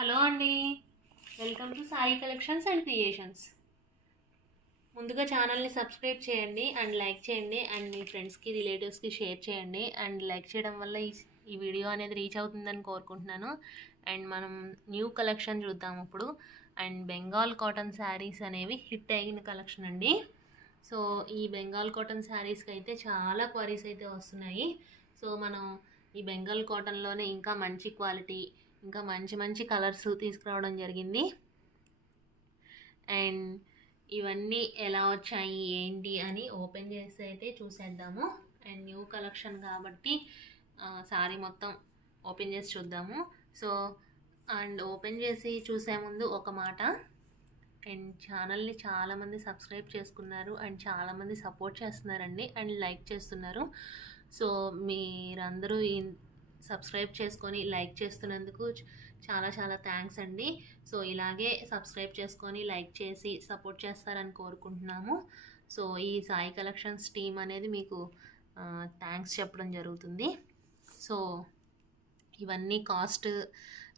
Hello అండి, welcome to Sai collections and creations. ముందుగా ఛానల్ని సబ్స్క్రైబ్ చేయండి అండ్ లైక్ చేయండి అండ్ మీ ఫ్రెండ్స్కి రిలేటివ్స్కి షేర్ చేయండి. అండ్ లైక్ చేయడం వల్ల ఈ వీడియో అనేది రీచ్ అవుతుందని కోరుకుంటున్నాను. అండ్ మనం న్యూ కలెక్షన్ చూద్దాం ఇప్పుడు. అండ్ బెంగాల్ కాటన్ శారీస్ అనేవి హిట్ అయిన కలెక్షన్ అండి. సో ఈ బెంగాల్ కాటన్ శారీస్కి అయితే చాలా క్వరీస్ అయితే వస్తున్నాయి. సో మనం ఈ బెంగాల్ కాటన్లోనే ఇంకా మంచి క్వాలిటీ, ఇంకా మంచి మంచి కలర్స్ తీసుకురావడం జరిగింది. అండ్ ఇవన్నీ ఎలా వచ్చాయి ఏంటి అని ఓపెన్ చేసి అయితే చూసేద్దాము. అండ్ న్యూ కలెక్షన్ కాబట్టి సారీ మొత్తం ఓపెన్ చేసి చూద్దాము. సో అండ్ ఓపెన్ చేసి చూసే ముందు ఒక మాట, అండ్ ఛానల్ని చాలామంది సబ్స్క్రైబ్ చేసుకున్నారు అండ్ చాలామంది సపోర్ట్ చేస్తున్నారండి అండ్ లైక్ చేస్తున్నారు. సో మీరందరూ సబ్స్క్రైబ్ చేసుకొని లైక్ చేస్తున్నందుకు చాలా చాలా థ్యాంక్స్ అండి. సో ఇలాగే సబ్స్క్రైబ్ చేసుకొని లైక్ చేసి సపోర్ట్ చేస్తారని కోరుకుంటున్నాము. సో ఈ సాయి కలెక్షన్స్ టీమ్ అనేది మీకు థ్యాంక్స్ చెప్పడం జరుగుతుంది. సో ఇవన్నీ కాస్ట్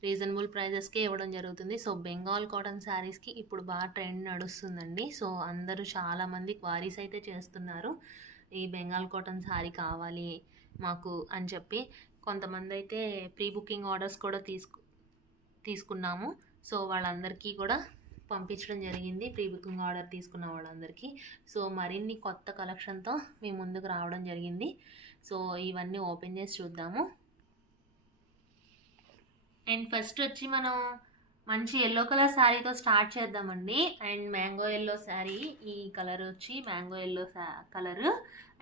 రీజనబుల్ ప్రైజెస్కే ఇవ్వడం జరుగుతుంది. సో బెంగాల్ కాటన్ శారీస్కి ఇప్పుడు బాగా ట్రెండ్ నడుస్తుందండి. సో అందరూ చాలామంది క్వారీస్ అయితే చేస్తున్నారు, ఈ బెంగాల్ కాటన్ శారీ కావాలి మాకు అని చెప్పి. కొంతమంది అయితే ప్రీ బుకింగ్ ఆర్డర్స్ కూడా తీసుకున్నాము. సో వాళ్ళందరికీ కూడా పంపించడం జరిగింది, ప్రీ బుకింగ్ ఆర్డర్ తీసుకున్న వాళ్ళందరికీ. సో మరిన్ని కొత్త కలెక్షన్తో మీ ముందుకు రావడం జరిగింది. సో ఇవన్నీ ఓపెన్ చేసి చూద్దాము. అండ్ ఫస్ట్ వచ్చి మనం మంచి ఎల్లో కలర్ శారీతో స్టార్ట్ చేద్దామండి. అండ్ మ్యాంగో ఎల్లో శారీ, ఈ కలర్ వచ్చి mango yellow colour.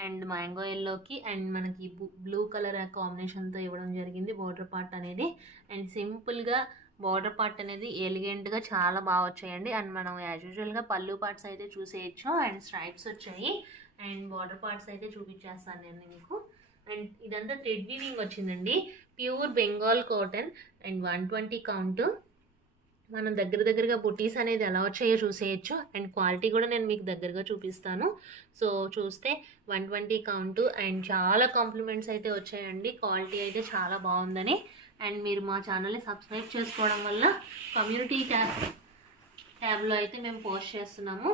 And mango ఎల్లోకి అండ్ మనకి బ్లూ కలర్ కాంబినేషన్తో ఇవ్వడం జరిగింది బోర్డర్ పార్ట్ అనేది. అండ్ సింపుల్గా బోర్డర్ పార్ట్ అనేది ఎలిగెంట్గా చాలా బాగా వచ్చాయండి. అండ్ మనం యాజ్ యూజువల్గా పళ్ళు పార్ట్స్ అయితే చూసేయచ్చు. అండ్ స్ట్రైప్స్ వచ్చాయి అండ్ బోర్డర్ పార్ట్స్ అయితే చూపించేస్తాను నేను మీకు. అండ్ ఇదంతా థ్రెడ్ వీవింగ్ వచ్చిందండి, pure Bengal cotton. And 120 count. మనం దగ్గరగా బుటీస్ అనేది ఎలా వచ్చాయో చూసేయచ్చు. అండ్ క్వాలిటీ కూడా నేను మీకు దగ్గరగా చూపిస్తాను. సో చూస్తే 120 కౌంట్ అండ్ చాలా కాంప్లిమెంట్స్ అయితే వచ్చాయండి, క్వాలిటీ అయితే చాలా బాగుందని. అండ్ మీరు మా ఛానల్ని సబ్స్క్రైబ్ చేసుకోవడం వల్ల కమ్యూనిటీ ట్యాబ్లో అయితే మేము పోస్ట్ చేస్తున్నాము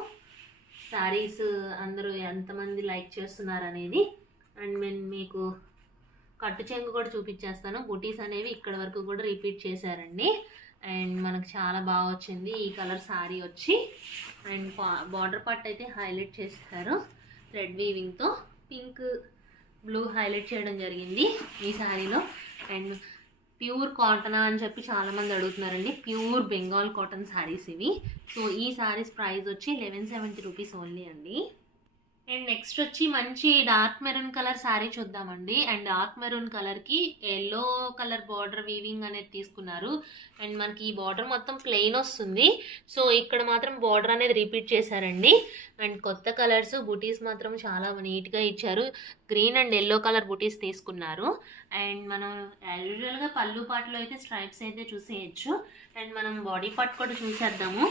శారీస్ అందరూ ఎంతమంది లైక్ చేస్తున్నారు అనేది. అండ్ నేను మీకు కట్టు చెంగు కూడా చూపించేస్తాను. బుటీస్ అనేవి ఇక్కడ వరకు కూడా రిపీట్ చేశారండి. అండ్ మనకు చాలా బాగా వచ్చింది ఈ కలర్ శారీ వచ్చి. అండ్ బార్డర్ పార్ట్ అయితే హైలైట్ చేస్తారు థ్రెడ్ వీవింగ్తో. పింక్ బ్లూ హైలైట్ చేయడం జరిగింది ఈ శారీలో. అండ్ ప్యూర్ కాటనా అని చెప్పి చాలామంది అడుగుతున్నారండి. ప్యూర్ బెంగాల్ కాటన్ శారీస్ ఇవి. సో ఈ శారీస్ ప్రైస్ వచ్చి 1170 రూపీస్ ఓన్లీ అండి. అండ్ నెక్స్ట్ వచ్చి మంచి డార్క్ మెరూన్ కలర్ శారీ చూద్దామండి. అండ్ డార్క్ మెరూన్ కలర్కి ఎల్లో కలర్ బార్డర్ వీవింగ్ అనేది తీసుకున్నారు. అండ్ మనకి ఈ బార్డర్ మొత్తం ప్లెయిన్ వస్తుంది. సో ఇక్కడ మాత్రం బార్డర్ అనేది రిపీట్ చేశారండి. అండ్ కొత్త కలర్స్ బుటీస్ మాత్రం చాలా నీట్గా ఇచ్చారు. గ్రీన్ అండ్ ఎల్లో కలర్ బుటీస్ తీసుకున్నారు. అండ్ మనం యూజువల్గా పళ్ళు పార్ట్లో అయితే స్ట్రైప్స్ అయితే చూసేయచ్చు. అండ్ మనం బాడీ పార్ట్ కూడా చూసేద్దాము,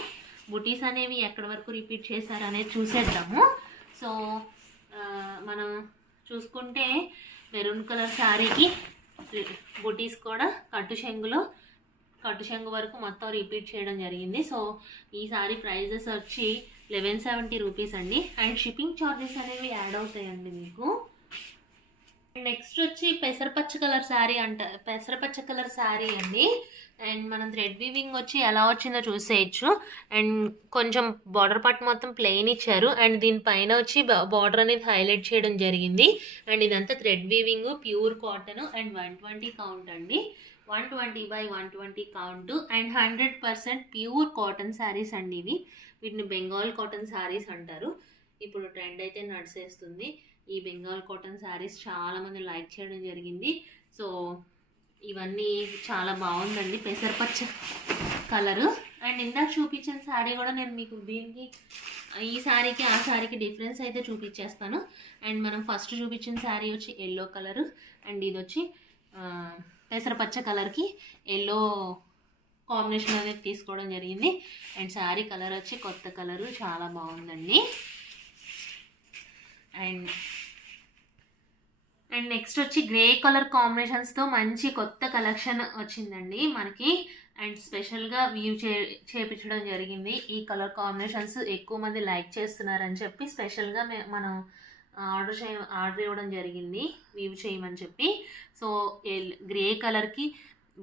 బుటీస్ అనేవి ఎక్కడి వరకు రిపీట్ చేశారు అనేది చూసేద్దాము. సో మనం చూసుకుంటే మెరూన్ కలర్ శారీకి బుటీస్ కూడా కట్టు చెంగు వరకు మొత్తం రిపీట్ చేయడం జరిగింది. సో ఈ శారీ ప్రైజెస్ వచ్చి 1170 రూపీస్ అండి. అండ్ షిప్పింగ్ ఛార్జెస్ అనేవి యాడ్ అవుతాయండి మీకు. నెక్స్ట్ వచ్చి పెసరపచ్చ కలర్ శారీ అండి. అండ్ మనం థ్రెడ్ వీవింగ్ వచ్చి ఎలా వచ్చిందో చూసేయచ్చు. అండ్ కొంచెం బార్డర్ పార్ట్ మొత్తం ప్లెయిన్ ఇచ్చారు. అండ్ దీనిపైన వచ్చి బార్డర్ అనేది హైలైట్ చేయడం జరిగింది. అండ్ ఇదంతా thread weaving, pure cotton. And 120 count అండి, 120/120 count. And 100% pure cotton saris అండి ఇవి. వీటిని బెంగాల్ కాటన్ శారీస్ అంటారు. ఇప్పుడు ట్రెండ్ అయితే నడిచేస్తుంది ఈ బెంగాల్ కాటన్ శారీస్, చాలామంది లైక్ చేయడం జరిగింది. సో ఇవన్నీ చాలా బాగుందండి పెసరపచ్చ కలరు. అండ్ ఇందాక చూపించిన శారీ కూడా నేను మీకు ఈ శారీకి ఆ శారీకి డిఫరెన్స్ అయితే చూపించేస్తాను. అండ్ మనం ఫస్ట్ చూపించిన శారీ వచ్చి ఎల్లో కలరు. అండ్ ఇది వచ్చి పెసరపచ్చ కలర్కి ఎల్లో కాంబినేషన్ అనేది తీసుకోవడం జరిగింది. అండ్ శారీ కలర్ వచ్చి కొత్త కలరు, చాలా బాగుందండి. అండ్ అండ్ నెక్స్ట్ వచ్చి గ్రే కలర్ కాంబినేషన్స్తో మంచి కొత్త కలెక్షన్ వచ్చిందండి మనకి. అండ్ స్పెషల్గా వ్యూ చేపించడం జరిగింది. ఈ కలర్ కాంబినేషన్స్ ఎక్కువ మంది లైక్ చేస్తున్నారని చెప్పి స్పెషల్గా మనం ఆర్డర్ ఇవ్వడం జరిగింది వ్యూ చేయమని చెప్పి. సో గ్రే కలర్కి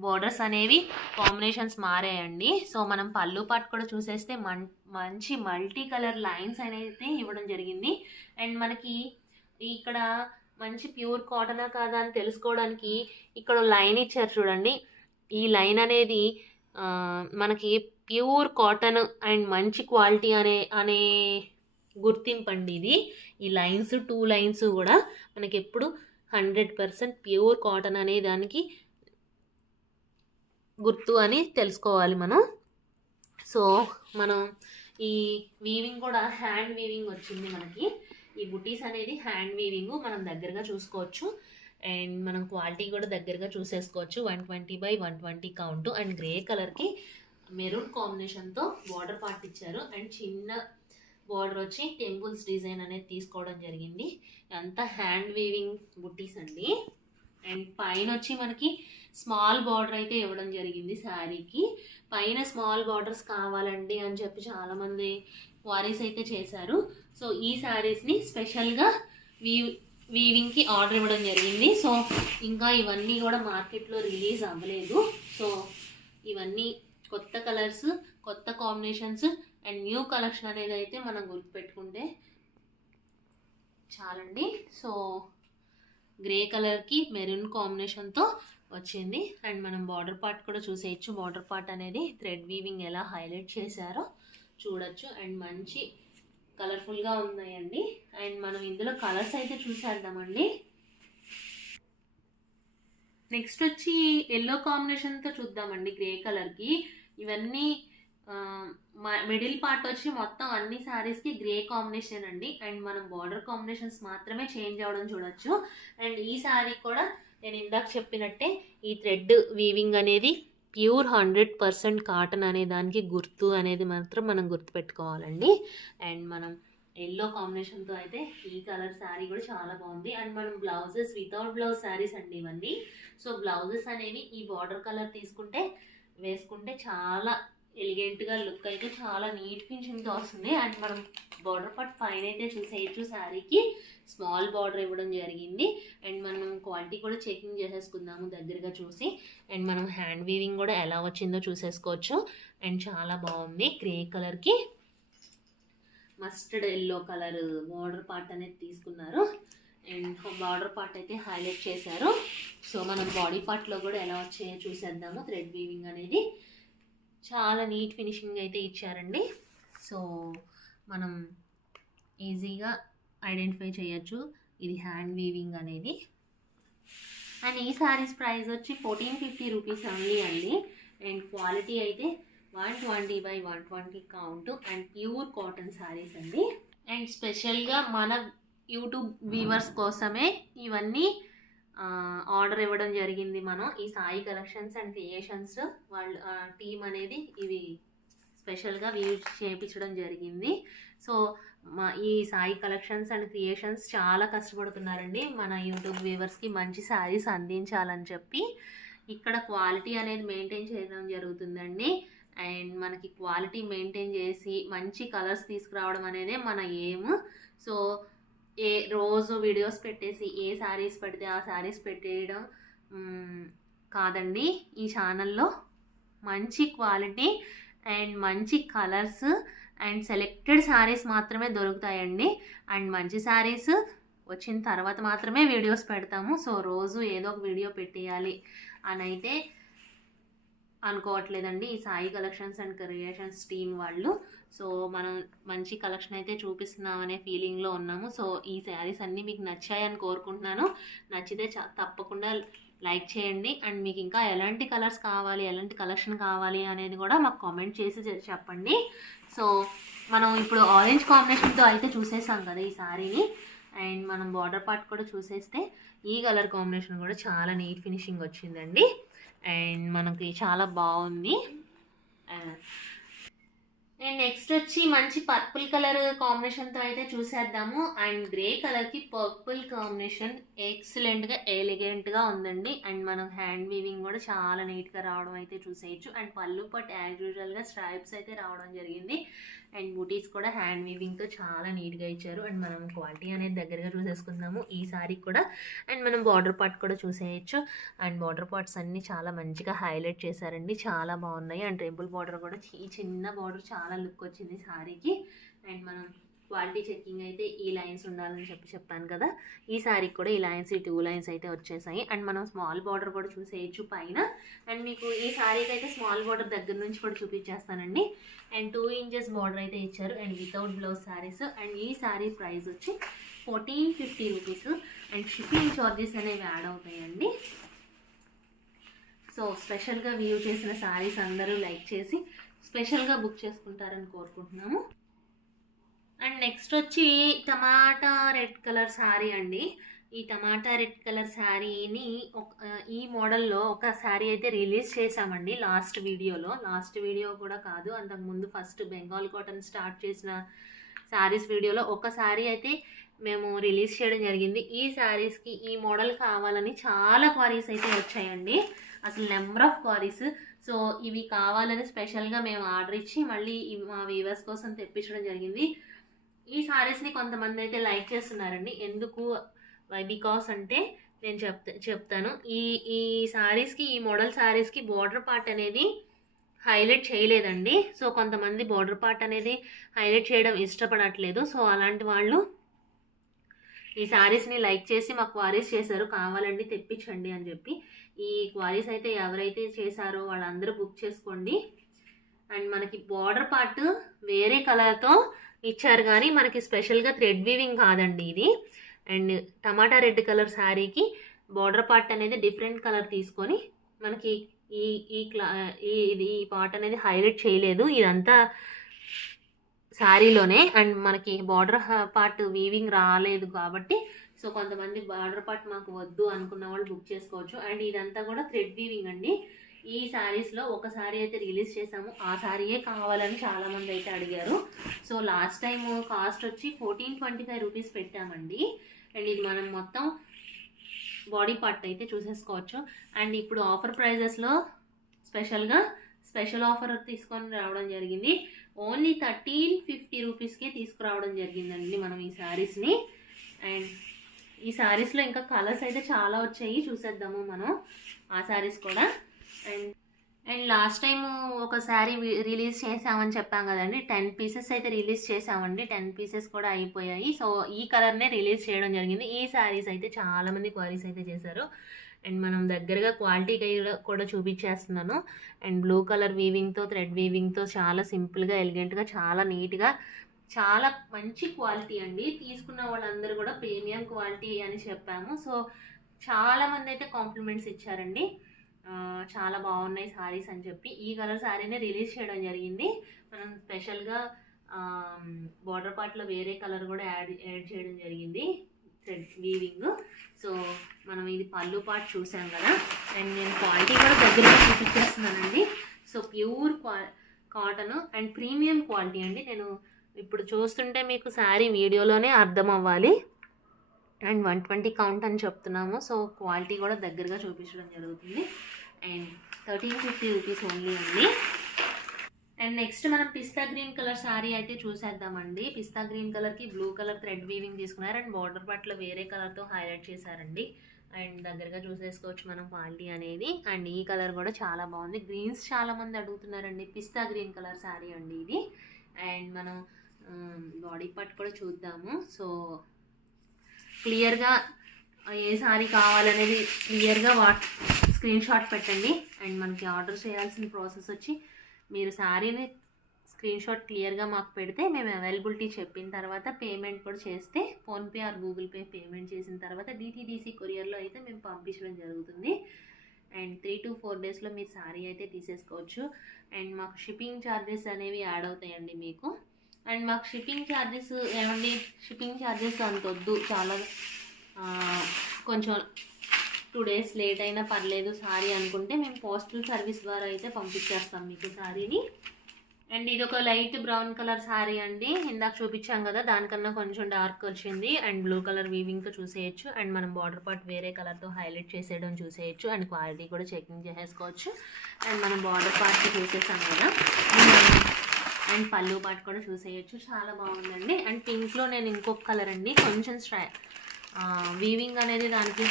బోర్డర్స్ అనేవి కాంబినేషన్స్ మారాయండి. సో మనం పళ్ళు పాటు కూడా చూసేస్తే మంచి మల్టీ కలర్ లైన్స్ అనేది ఇవ్వడం జరిగింది. అండ్ మనకి ఇక్కడ మంచి ప్యూర్ కాటనా కాదా అని తెలుసుకోవడానికి ఇక్కడ లైన్ ఇచ్చారు చూడండి. ఈ లైన్ అనేది మనకి ప్యూర్ కాటన్ అండ్ మంచి క్వాలిటీ అనే గుర్తింపండి ఇది. ఈ లైన్స్ 2 లైన్స్ కూడా మనకి ఎప్పుడు 100% ప్యూర్ కాటన్ అనే దానికి గుర్తు అని తెలుసుకోవాలి మనం. సో మనం ఈ వీవింగ్ కూడా హ్యాండ్ వీవింగ్ వచ్చింది మనకి. ఈ బుటీస్ అనేది హ్యాండ్ వీవింగ్ మనం దగ్గరగా చూసుకోవచ్చు. అండ్ మనం క్వాలిటీ కూడా దగ్గరగా చూసేసుకోవచ్చు. 120x120 count. అండ్ గ్రే కలర్కి మెరూన్ కాంబినేషన్తో బార్డర్ పార్ట్ ఇచ్చారు. అండ్ చిన్న బార్డర్ వచ్చి టెంపుల్స్ డిజైన్ అనేది తీసుకోవడం జరిగింది. అంతా హ్యాండ్ వీవింగ్ బుటీస్ అండి. అండ్ పైన వచ్చి మనకి స్మాల్ బార్డర్ అయితే ఇవ్వడం జరిగింది శారీకి. పైన స్మాల్ బార్డర్స్ కావాలండి అని చెప్పి చాలామంది క్వారీస్ అయితే చేశారు. సో ఈ శారీస్ని స్పెషల్గా వీవింగ్కి ఆర్డర్ ఇవ్వడం జరిగింది. సో ఇంకా ఇవన్నీ కూడా మార్కెట్లో రిలీజ్ అవ్వలేదు. సో ఇవన్నీ కొత్త కలర్స్, కొత్త కాంబినేషన్స్ అండ్ న్యూ కలెక్షన్ అనేది అయితే మనం గుర్తుపెట్టుకుంటే చాలండి. సో గ్రే కలర్కి మెరూన్ కాంబినేషన్తో వచ్చింది. అండ్ మనం బార్డర్ పార్ట్ కూడా చూసేయచ్చు. బార్డర్ పార్ట్ అనేది థ్రెడ్ వీవింగ్ ఎలా హైలైట్ చేశారో చూడొచ్చు. అండ్ మంచి కలర్ఫుల్గా ఉన్నాయండి. అండ్ మనం ఇందులో కలర్స్ అయితే చూసేద్దామండి. నెక్స్ట్ వచ్చి ఎల్లో కాంబినేషన్తో చూద్దామండి. గ్రే కలర్కి ఇవన్నీ మిడిల్ పార్ట్ వచ్చి మొత్తం అన్ని శారీస్కి గ్రే కాంబినేషన్ అండి. అండ్ మనం బార్డర్ కాంబినేషన్స్ మాత్రమే చేంజ్ అవ్వడం చూడొచ్చు. అండ్ ఈ శారీ కూడా నేను ఇందాక చెప్పినట్టే ఈ థ్రెడ్ వీవింగ్ అనేది ప్యూర్ 100% కాటన్ అనే దానికి గుర్తు అనేది మాత్రం మనం గుర్తుపెట్టుకోవాలండి. అండ్ మనం ఎల్లో కాంబినేషన్తో అయితే ఈ కలర్ శారీ కూడా చాలా బాగుంది. అండ్ మనం బ్లౌజెస్ వితౌట్ బ్లౌజ్ శారీస్ అండి ఇవన్నీ. సో బ్లౌజెస్ అనేవి ఈ బార్డర్ కలర్ వేసుకుంటే చాలా ఎలిగెంట్గా లుక్ అయితే చాలా నీట్ ఫినిషింగ్తో వస్తుంది. అండ్ మనం బార్డర్ పార్ట్ పైన అయితే చూసేయచ్చు. శారీకి స్మాల్ బార్డర్ ఇవ్వడం జరిగింది. అండ్ మనం క్వాలిటీ కూడా చెకింగ్ చేసేసుకుందాము దగ్గరగా చూసి. అండ్ మనం హ్యాండ్ వీవింగ్ కూడా ఎలా వచ్చిందో చూసేసుకోవచ్చు. అండ్ చాలా బాగుంది. గ్రే కలర్కి mustard yellow colour border part అనేది తీసుకున్నారు. అండ్ బార్డర్ పార్ట్ అయితే హైలైట్ చేశారు. సో మనం బాడీ పార్ట్లో కూడా ఎలా వచ్చాయో చూసేద్దాము. థ్రెడ్ వీవింగ్ అనేది చాలా నీట్ ఫినిషింగ్ అయితే ఇచ్చారండి. సో మనం ఈజీగా ఐడెంటిఫై చేయొచ్చు ఇది హ్యాండ్ వీవింగ్ అనేది. అండ్ ఈ శారీస్ ప్రైస్ వచ్చి 1450 రూపీస్ ఓన్లీ అండి. అండ్ క్వాలిటీ అయితే 120x120 count and pure cotton saris అండి. అండ్ స్పెషల్గా మన యూట్యూబ్ వ్యూవర్స్ కోసమే ఇవన్నీ ఆర్డర్ ఇవ్వడం జరిగింది. మనం ఈ సాయి కలెక్షన్స్ అండ్ క్రియేషన్స్ వాళ్ళ టీమ్ అనేది ఇవి స్పెషల్గా వ్యూ చేయించడం జరిగింది. సో ఈ సాయి కలెక్షన్స్ అండ్ క్రియేషన్స్ చాలా కష్టపడుతున్నారండి మన యూట్యూబ్ వ్యూవర్స్కి మంచి శారీస్ అందించాలని చెప్పి. ఇక్కడ క్వాలిటీ అనేది మెయింటైన్ చేయడం జరుగుతుందండి. అండ్ మనకి క్వాలిటీ మెయింటైన్ చేసి మంచి కలర్స్ తీసుకురావడం అనేదే మన ఎయిమ్. సో రోజు వీడియోస్ పెట్టేసి ఏ శారీస్ పెడితే ఆ శారీస్ పెట్టేయడం కాదండి. ఈ ఛానల్లో మంచి క్వాలిటీ అండ్ మంచి కలర్స్ అండ్ సెలెక్టెడ్ శారీస్ మాత్రమే దొరుకుతాయండి. అండ్ మంచి శారీస్ వచ్చిన తర్వాత మాత్రమే వీడియోస్ పెడతాము. సో రోజు ఏదో ఒక వీడియో పెట్టేయాలి అని అయితే అనుకోవట్లేదండి ఈ Sai collections and creations team వాళ్ళు. సో మనం మంచి కలెక్షన్ అయితే చూపిస్తున్నాం అనే ఫీలింగ్లో ఉన్నాము. సో ఈ శారీస్ అన్నీ మీకు నచ్చాయని కోరుకుంటున్నాను. నచ్చితే తప్పకుండా లైక్ చేయండి. అండ్ మీకు ఇంకా ఎలాంటి కలర్స్ కావాలి, ఎలాంటి కలెక్షన్ కావాలి అనేది కూడా మాకు కామెంట్ చేసి చెప్పండి. సో మనం ఇప్పుడు ఆరెంజ్ కాంబినేషన్తో అయితే చూసేసాం కదా ఈ శారీని. అండ్ మనం బార్డర్ పార్ట్ కూడా చూసేస్తే ఈ కలర్ కాంబినేషన్ కూడా చాలా నీట్ ఫినిషింగ్ వచ్చిందండి. అండ్ మనకి చాలా బాగుంది. అండ్ నెక్స్ట్ వచ్చి మంచి పర్పుల్ కలర్ కాంబినేషన్తో అయితే చూసేద్దాము. అండ్ గ్రే కలర్కి పర్పుల్ కాంబినేషన్ ఎక్సలెంట్గా ఎలిగెంట్గా ఉందండి. అండ్ మనం హ్యాండ్ వీవింగ్ కూడా చాలా నీట్గా రావడం అయితే చూసేయచ్చు. అండ్ పళ్ళు పట్టు యాజ్ యూజువల్గా స్ట్రైప్స్ అయితే రావడం జరిగింది. అండ్ బూటీస్ కూడా హ్యాండ్ వీవింగ్తో చాలా నీట్గా ఇచ్చారు. అండ్ మనం క్వాలిటీ అనేది దగ్గరగా చూసేసుకుందాము ఈ సారీకి కూడా. అండ్ మనం బార్డర్ పార్ట్ కూడా చూసేయచ్చు. అండ్ బార్డర్ పార్ట్స్ అన్నీ చాలా మంచిగా హైలైట్ చేశారండి, చాలా బాగున్నాయి. అండ్ టెంపుల్ బార్డర్ కూడా ఈ చిన్న బార్డర్ చాలా లుక్ వచ్చింది సారీకి. అండ్ మనం క్వాలిటీ చెక్కింగ్ అయితే ఈ లైన్స్ ఉండాలని చెప్పాను కదా, ఈ సారీకి కూడా ఈ లైన్స్, ఈ 2 లైన్స్ అయితే వచ్చేసాయి. అండ్ మనం స్మాల్ బార్డర్ కూడా చూసేయచ్చు పైన. అండ్ మీకు ఈ సారీకి అయితే స్మాల్ బార్డర్ దగ్గర నుంచి కూడా చూపించేస్తానండి. అండ్ 2 ఇంచెస్ బార్డర్ అయితే ఇచ్చారు. And without blouse saris. And ఈ సారీ ప్రైస్ వచ్చి 1450 రూపీస్. అండ్ షిప్పింగ్ ఛార్జెస్ అనేవి యాడ్ అవుతాయండి. సో స్పెషల్గా వ్యూ చేసిన సారీస్ అందరూ లైక్ చేసి స్పెషల్గా బుక్ చేసుకుంటారని కోరుకుంటున్నాము. అండ్ నెక్స్ట్ వచ్చి టమాటా రెడ్ కలర్ శారీ అండి. ఈ టమాటా రెడ్ కలర్ శారీని ఈ మోడల్లో ఒక శారీ అయితే రిలీజ్ చేసామండి లాస్ట్ వీడియో కూడా కాదు, అంతకుముందు ఫస్ట్ బెంగాల్ కాటన్ స్టార్ట్ చేసిన శారీస్ వీడియోలో ఒక శారీ అయితే మేము రిలీజ్ చేయడం జరిగింది. ఈ శారీస్కి ఈ మోడల్ కావాలని చాలా క్వారీస్ అయితే వచ్చాయండి, అసలు నెంబర్ ఆఫ్ క్వారీస్. సో ఇవి కావాలని స్పెషల్గా మేము ఆర్డర్ ఇచ్చి మళ్ళీ మా వీవర్స్ కోసం తెప్పించడం జరిగింది. ఈ శారీస్ని కొంతమంది అయితే లైక్ చేస్తున్నారండి. ఎందుకు, బికాస్ అంటే నేను చెప్తాను. ఈ శారీస్కి, ఈ మోడల్ శారీస్కి బార్డర్ పార్ట్ అనేది హైలైట్ చేయలేదండి. సో కొంతమంది బార్డర్ పార్ట్ అనేది హైలైట్ చేయడం ఇష్టపడట్లేదు. సో అలాంటి వాళ్ళు ఈ శారీస్ని లైక్ చేసి మాకు క్వారీస్ చేశారు, కావాలండి తెప్పించండి అని చెప్పి. ఈ క్వారీస్ అయితే ఎవరైతే చేశారో వాళ్ళందరూ బుక్ చేసుకోండి. అండ్ మనకి బార్డర్ పార్ట్ వేరే కలర్తో ఇచ్చారు కానీ మనకి స్పెషల్గా థ్రెడ్ వీవింగ్ కాదండి ఇది. అండ్ టమాటా రెడ్ కలర్ శారీకి బార్డర్ పార్ట్ అనేది డిఫరెంట్ కలర్ తీసుకొని మనకి ఈ పార్ట్ అనేది హైలైట్ చేయలేదు, ఇదంతా శారీలోనే. అండ్ మనకి బార్డర్ పార్ట్ వీవింగ్ రాలేదు కాబట్టి సో కొంతమంది బార్డర్ పార్ట్ మాకు వద్దు అనుకున్న వాళ్ళు బుక్ చేసుకోవచ్చు. అండ్ ఇదంతా కూడా థ్రెడ్ వీవింగ్ అండి. ఈ శారీస్లో ఒక శారీ అయితే రిలీజ్ చేసాము, ఆ శారీయే కావాలని చాలామంది అయితే అడిగారు. సో లాస్ట్ టైం కాస్ట్ వచ్చి 1425 రూపీస్ పెట్టామండి. అండ్ ఇది మనం మొత్తం బాడీ పార్ట్ అయితే చూసేసుకోవచ్చు. అండ్ ఇప్పుడు ఆఫర్ ప్రైజెస్లో స్పెషల్ ఆఫర్ తీసుకొని రావడం జరిగింది. ఓన్లీ 1350 రూపీస్కే తీసుకురావడం జరిగిందండి మనం ఈ శారీస్ని. అండ్ ఈ శారీస్లో ఇంకా కలర్స్ అయితే చాలా వచ్చాయి, చూసేద్దాము మనం ఆ శారీస్ కూడా. అండ్ లాస్ట్ టైము ఒక శారీ రిలీజ్ చేసామని చెప్పాం కదండి, 10 పీసెస్ అయితే రిలీజ్ చేసామండి. 10 పీసెస్ కూడా అయిపోయాయి. సో ఈ కలర్నే రిలీజ్ చేయడం జరిగింది. ఈ శారీస్ అయితే చాలామంది క్వారీస్ అయితే చేశారు. అండ్ మనం దగ్గరగా క్వాలిటీ కూడా చూపించేస్తున్నాను. అండ్ బ్లూ కలర్ వీవింగ్తో, థ్రెడ్ వీవింగ్తో చాలా సింపుల్గా, ఎలిగెంట్గా, చాలా నీట్గా, చాలా మంచి క్వాలిటీ అండి. తీసుకున్న వాళ్ళందరూ కూడా ప్రీమియం క్వాలిటీ అని చెప్పాము. సో చాలామంది అయితే కాంప్లిమెంట్స్ ఇచ్చారండి, చాలా బాగున్నాయి శారీస్ అని చెప్పి. ఈ కలర్ శారీనే రిలీజ్ చేయడం జరిగింది. మనం స్పెషల్గా బార్డర్ పార్ట్లో వేరే కలర్ కూడా యాడ్ చేయడం జరిగింది, థ్రెడ్ వీవింగ్. సో మనం ఇది పళ్ళు పార్ట్ చూసాం కదా. అండ్ నేను క్వాలిటీ కూడా దగ్గరగా చూపించేస్తున్నానండి. So pure cotton and premium quality అండి. నేను ఇప్పుడు చూస్తుంటే మీకు శారీ వీడియోలోనే అర్థం అవ్వాలి. అండ్ 120 కౌంట్ అని చెప్తున్నాము. సో క్వాలిటీ కూడా దగ్గరగా చూపించడం జరుగుతుంది. అండ్ 1350 రూపీస్ ఓన్లీ అండి. అండ్ నెక్స్ట్ మనం పిస్తా గ్రీన్ కలర్ శారీ అయితే చూసేద్దామండి. పిస్తా గ్రీన్ కలర్కి బ్లూ కలర్ థ్రెడ్ వీవింగ్ తీసుకున్నారు. అండ్ బార్డర్ పార్ట్లో వేరే కలర్తో హైలైట్ చేశారండి. అండ్ దగ్గరగా చూసేసుకోవచ్చు మనం క్వాలిటీ అనేది. అండ్ ఈ కలర్ కూడా చాలా బాగుంది. గ్రీన్స్ చాలామంది అడుగుతున్నారండి. పిస్తా గ్రీన్ కలర్ శారీ అండి ఇది. అండ్ మనం బాడీ పార్ట్ కూడా చూద్దాము. సో క్లియర్గా ఏ శారీ కావాలనేది క్లియర్గా స్క్రీన్ షాట్ పెట్టండి. అండ్ మనకి ఆర్డర్ చేయాల్సిన ప్రాసెస్ వచ్చి మీరు శారీని స్క్రీన్ షాట్ క్లియర్గా మాకు పెడితే మేము అవైలబిలిటీ చెప్పిన తర్వాత పేమెంట్ కూడా చేస్తే PhonePe are Google pay payment చేసిన తర్వాత DTDC కొరియర్లో అయితే మేము పంపించడం జరుగుతుంది. అండ్ 3 to 4 డేస్లో మీరు శారీ అయితే తీసేసుకోవచ్చు. అండ్ మాకు షిప్పింగ్ ఛార్జెస్ అనేవి యాడ్ అవుతాయండి మీకు. అండ్ మాకు షిప్పింగ్ ఛార్జెస్ ఏమండి, షిప్పింగ్ ఛార్జెస్ అంతొద్దు, చాలా కొంచెం 2 days లేట్ అయినా పర్లేదు శారీ అనుకుంటే మేము పోస్టల్ సర్వీస్ ద్వారా అయితే పంపించేస్తాం మీకు శారీని. అండ్ ఇది ఒక లైట్ బ్రౌన్ కలర్ శారీ అండి. ఇందాక చూపించాం కదా, దానికన్నా కొంచెం డార్క్ వచ్చింది. అండ్ బ్లూ కలర్ వీవింగ్తో చూసేయచ్చు. అండ్ మనం బార్డర్ పార్ట్ వేరే కలర్తో హైలైట్ చేసేయడం చూసేయచ్చు. అండ్ క్వాలిటీ కూడా చెకింగ్ చేసేసుకోవచ్చు. అండ్ మనం బార్డర్ పార్ట్ చూసేసాం కదా, అండ్ పళ్ళు పార్ట్ కూడా చూసేయచ్చు. చాలా బాగుందండి. అండ్ పింక్లో నేను ఇంకొక కలర్ అండి, కొంచెం వీవింగ్ అనేది దానికి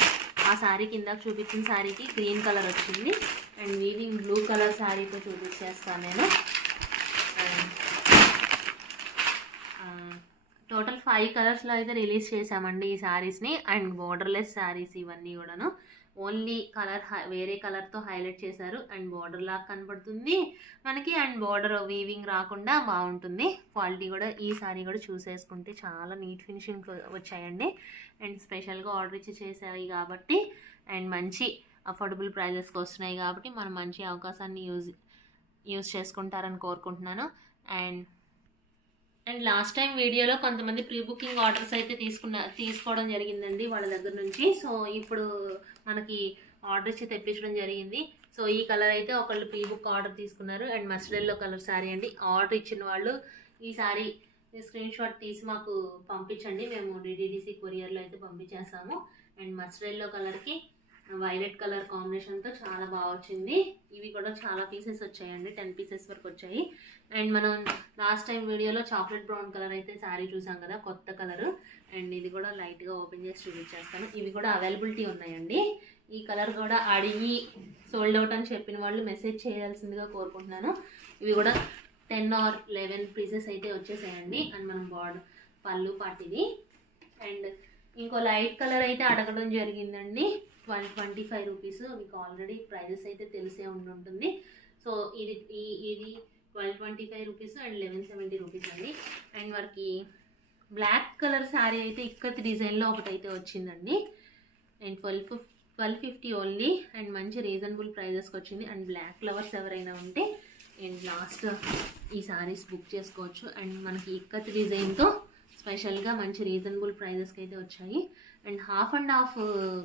ఆ శారీ కింద చూపించిన శారీకి గ్రీన్ కలర్ వచ్చింది. అండ్ వీవింగ్ బ్లూ కలర్ శారీతో చూపించేస్తాను నేను. టోటల్ 5 కలర్స్లో అయితే రిలీజ్ చేసామండి ఈ శారీస్ని. అండ్ బోర్డర్లెస్ శారీస్ ఇవన్నీ కూడాను. ఓన్లీ కలర్ వేరే కలర్తో హైలైట్ చేశారు. అండ్ బోర్డర్ లాగా కనపడుతుంది మనకి. అండ్ బోర్డర్ వీవింగ్ రాకుండా బాగుంటుంది. క్వాలిటీ కూడా ఈ శారీ కూడా చూసేసుకుంటే చాలా నీట్ ఫినిషింగ్ వచ్చాయండి. అండ్ స్పెషల్గా ఆర్డర్ ఇచ్చి చేసాయి కాబట్టి, అండ్ మంచి అఫోర్డబుల్ ప్రైజెస్కి వస్తున్నాయి కాబట్టి మనం మంచి అవకాశాన్ని యూజ్ చేసుకుంటారని కోరుకుంటున్నాను. అండ్ లాస్ట్ టైం వీడియోలో కొంతమంది ప్రీ బుకింగ్ ఆర్డర్స్ అయితే తీసుకోవడం జరిగిందండి వాళ్ళ దగ్గర నుంచి. సో ఇప్పుడు మనకి ఆర్డర్ ఇచ్చి తెప్పించడం జరిగింది. సో ఈ కలర్ అయితే ఒకళ్ళు ప్రీ బుక్ ఆర్డర్ తీసుకున్నారు. And mustard yellow colour sari అండి. ఆర్డర్ ఇచ్చిన వాళ్ళు ఈ శారీ స్క్రీన్ షాట్ తీసి మాకు పంపించండి, మేము డిడిడిసి కొరియర్లో అయితే పంపించేస్తాము. అండ్ మస్టర్డ్ ఎల్లో కలర్కి వైలెట్ కలర్ కాంబినేషన్తో చాలా బాగా వచ్చింది. ఇవి కూడా చాలా పీసెస్ వచ్చాయండి, 10 పీసెస్ వరకు వచ్చాయి. అండ్ మనం లాస్ట్ టైం వీడియోలో చాక్లెట్ బ్రౌన్ కలర్ అయితే శారీ చూసాం కదా, కొత్త కలర్. అండ్ ఇది కూడా లైట్గా ఓపెన్ చేసి చూపించేస్తాను. ఇవి కూడా అవైలబిలిటీ ఉన్నాయండి. ఈ కలర్ కూడా అడిగి సోల్డ్ అవుట్ అని చెప్పిన వాళ్ళు మెసేజ్ చేయాల్సిందిగా కోరుకుంటున్నాను. ఇవి కూడా 10 or 11 పీసెస్ అయితే వచ్చేసాయండి. అండ్ మనం పళ్ళు పాటిది. అండ్ ఇంకో లైట్ కలర్ అయితే అడగడం జరిగిందండి, 1225 రూపీస్. మీకు ఆల్రెడీ ప్రైజెస్ అయితే తెలిసే ఉంటుంది. సో ఇది 1225 రూపీస్ అండ్ 1170 రూపీస్ అండి. అండ్ వారికి బ్లాక్ కలర్ శారీ అయితే ఇక్కత్ డిజైన్లో ఒకటైతే వచ్చిందండి. And 1250 only. అండ్ మంచి రీజనబుల్ ప్రైజెస్కి వచ్చింది. అండ్ బ్లాక్ ఫ్లవర్స్ ఎవరైనా ఉంటే అండ్ లాస్ట్ ఈ శారీస్ బుక్ చేసుకోవచ్చు. అండ్ మనకి ఇక్కత్ డిజైన్తో స్పెషల్గా మంచి రీజనబుల్ ప్రైజెస్కి అయితే వచ్చాయి. And half and half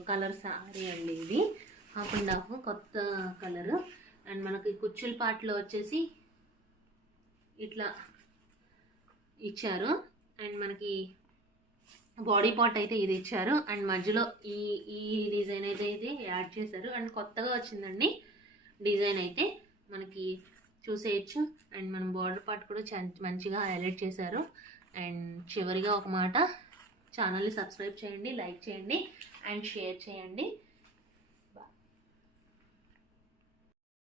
colour sari అండి ఇది. హాఫ్ అండ్ హాఫ్ కొత్త కలర్. అండ్ మనకి కుచ్చుల పాటలో వచ్చేసి ఇట్లా ఇచ్చారు. అండ్ మనకి బాడీ పార్ట్ అయితే ఇది ఇచ్చారు. అండ్ మధ్యలో ఈ డిజైన్ అయితే ఇది యాడ్ చేశారు. అండ్ కొత్తగా వచ్చిందండి డిజైన్ అయితే మనకి చూసేయచ్చు. అండ్ మనం బార్డర్ పార్ట్ కూడా మంచిగా హైలైట్ చేశారు. అండ్ చివరిగా ఒక మాట, ఛానల్ని సబ్స్క్రైబ్ చేయండి, లైక్ చేయండి అండ్ షేర్ చేయండి.